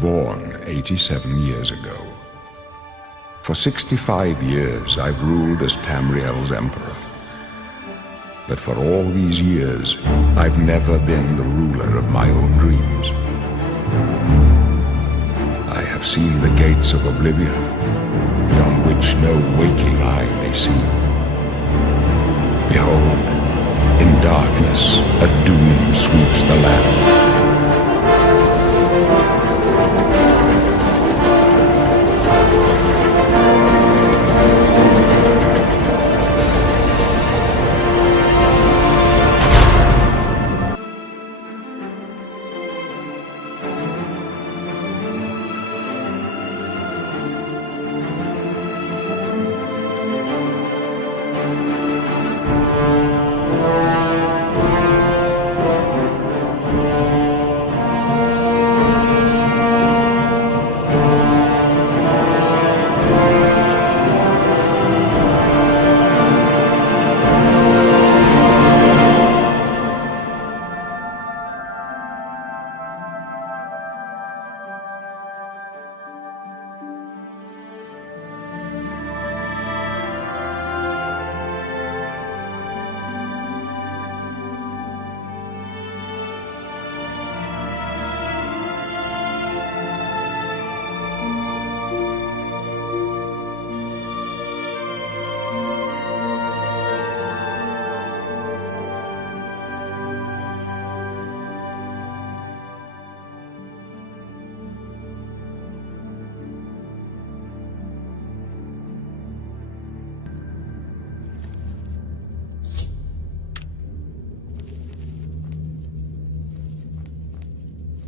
born 87 years ago. For 65 years, I've ruled as Tamriel's emperor. But for all these years, I've never been the ruler of my own dreams. I have seen the gates of oblivion, beyond which no waking eye may see. Behold, in darkness, a doom sweeps the land.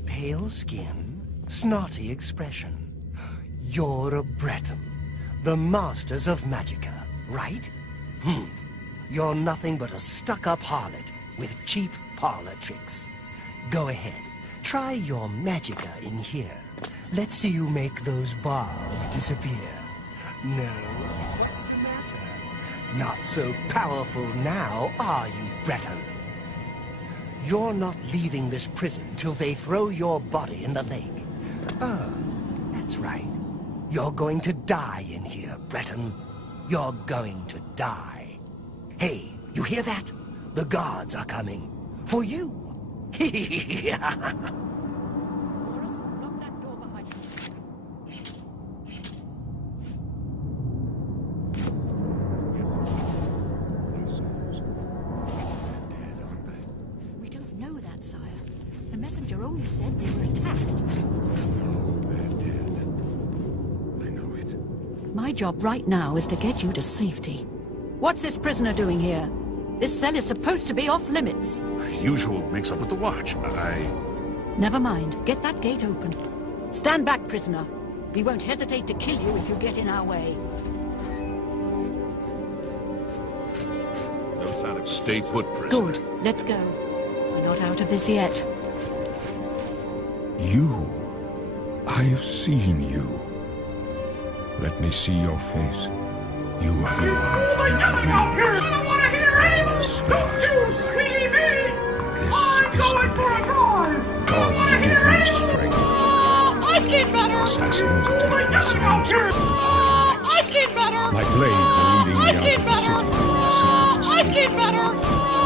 Pale skin, snotty expression. You're a Breton, the masters of magicka, right? You're nothing but a stuck-up harlot with cheap parlor tricks. Go ahead, try your magicka in here. Let's see you make those bars disappear. No? What's the matter? Not so powerful now, are you, Breton? You're not leaving this prison till they throw your body in the lake. Oh, that's right. You're going to die in here, Breton. You're going to die. Hey, you hear that? The guards are coming. For you. Morris, lock that door behind you. We don't know that, sire. The messenger only said they were attacked. No, they're dead. I know it. My job right now is to get you to safety. What's this prisoner doing here? This cell is supposed to be off limits. Usual mix-up with the watch. Never mind. Get that gate open. Stand back, prisoner. We won't hesitate to kill you if you get in our way. No sign of... Stay put, prisoner. Good. Let's go. We're not out of this yet. You. I've seen you. Let me see your face. You are the one. Out here! I don't want to hear anymore! Don't you see me? I'm going for a drive! Gods give me strength. I see better! Assassins attack my civilians. I see better! My blades are leading me out of the city. I see better!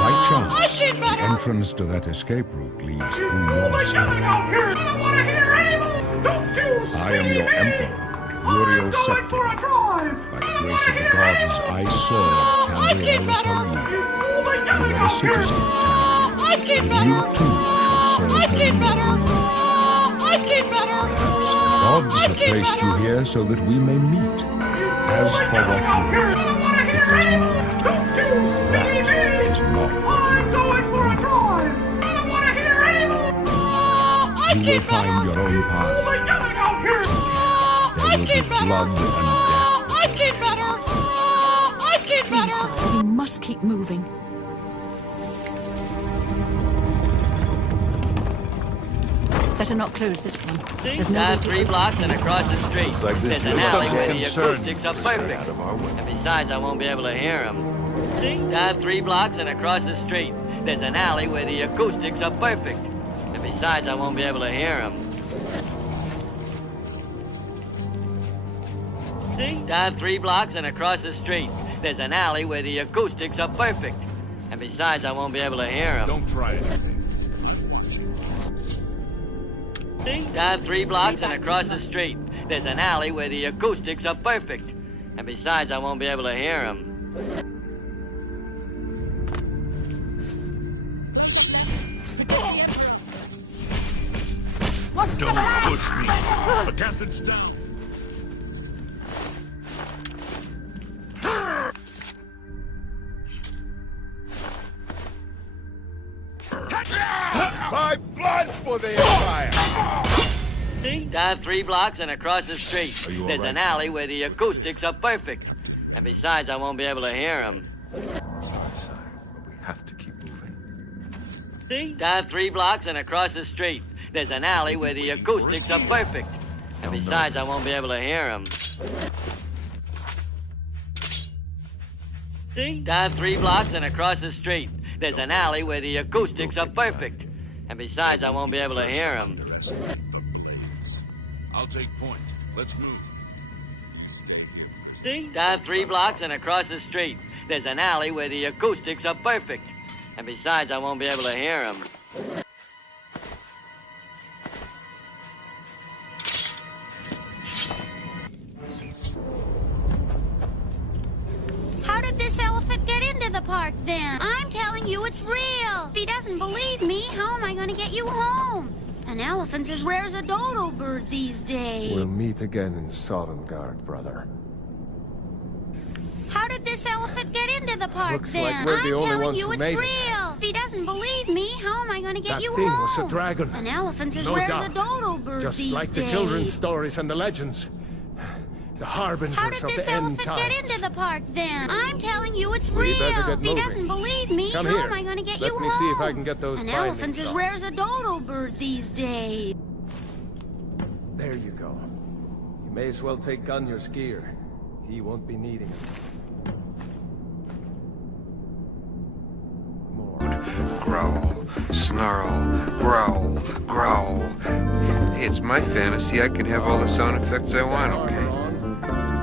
By chance, the entrance to that escape route leads through your city. Out here! I don't want to hear anymore! Don't you see me? I am your emperor, Uriel I'm going for a drive! By the grace of the gods, I serve Tamriel's home. You are a citizen of Tamriel, and you too shall serve her ruler. Perhaps the gods have placed you here so that we may meet. As for what you wish, it does not matter. That is not I'm going for a drive! I don't want to hear anymore! You will find your own path. Out here! There will be blood and death. I see better! Please, sire, we must keep moving. Better not close this one. There's no Down 3 blocks and across the street. Looks like this There's an list alley doesn't where the concern acoustics are you. Stay perfect. out of our way. And besides, I won't be able to hear them. Down 3 blocks and across the street. There's an alley where the acoustics are perfect. And besides, I won't be able to hear them. Down 3 blocks and across the street, there's an alley where the acoustics are perfect. And besides, I won't be able to hear them. Don't try anything. Down 3 blocks and across the street, there's an alley where the acoustics are perfect. And besides, I won't be able to hear them. Don't push me. The captain's down. My blood for the Empire! Down 3 blocks and across the street, there's an alley where the acoustics are perfect. And besides, I won't be able to hear them. Sorry, but we have to keep moving. Down 3 blocks and across the street, there's an alley where the acoustics are perfect. And besides, I won't be able to hear them. Down 3 blocks and across the street, there's an alley where the acoustics are perfect. And besides, I won't be able to hear them. I'll take point. Let's move. Down 3 blocks and across the street, there's an alley where the acoustics are perfect. And besides, I won't be able to hear them. How did this elephant get into the park then? I'm telling you it's real. If he doesn't believe me, how am I going to get you home? An elephant's as rare as a dodo bird these days. We'll meet again in Sovngarde, brother. How did this elephant get into the park Looks then? like we're the I'm only telling ones you who it's made it. real. If he doesn't believe me, how am I going to get That you thing home? was a dragon. An elephant's as No rare doubt. as a dodo bird Just these like days. the children's stories and the legends. The harbingers How did of this the end elephant times. get into the park then? I'm telling you it's We real. better get If he moving. doesn't believe me, Come how here. am I going to get you Let home? me see if I can get those An bindings elephant's as off. rare as a dodo bird these days. There you go. You may as well take on your skier. He won't be needing it. More. Growl, snarl, growl, growl. Hey, it's my fantasy. I can have all the sound effects I want, okay?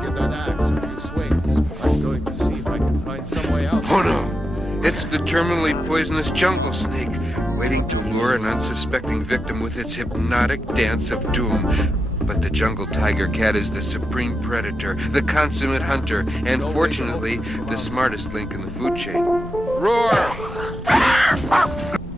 Give that axe a few swings. I'm going to see if I can find some way out. Oh no! It's the terminally poisonous jungle snake, waiting to lure an unsuspecting victim with its hypnotic dance of doom. But the jungle tiger cat is the supreme predator, the consummate hunter, and fortunately, the smartest link in the food chain. Roar!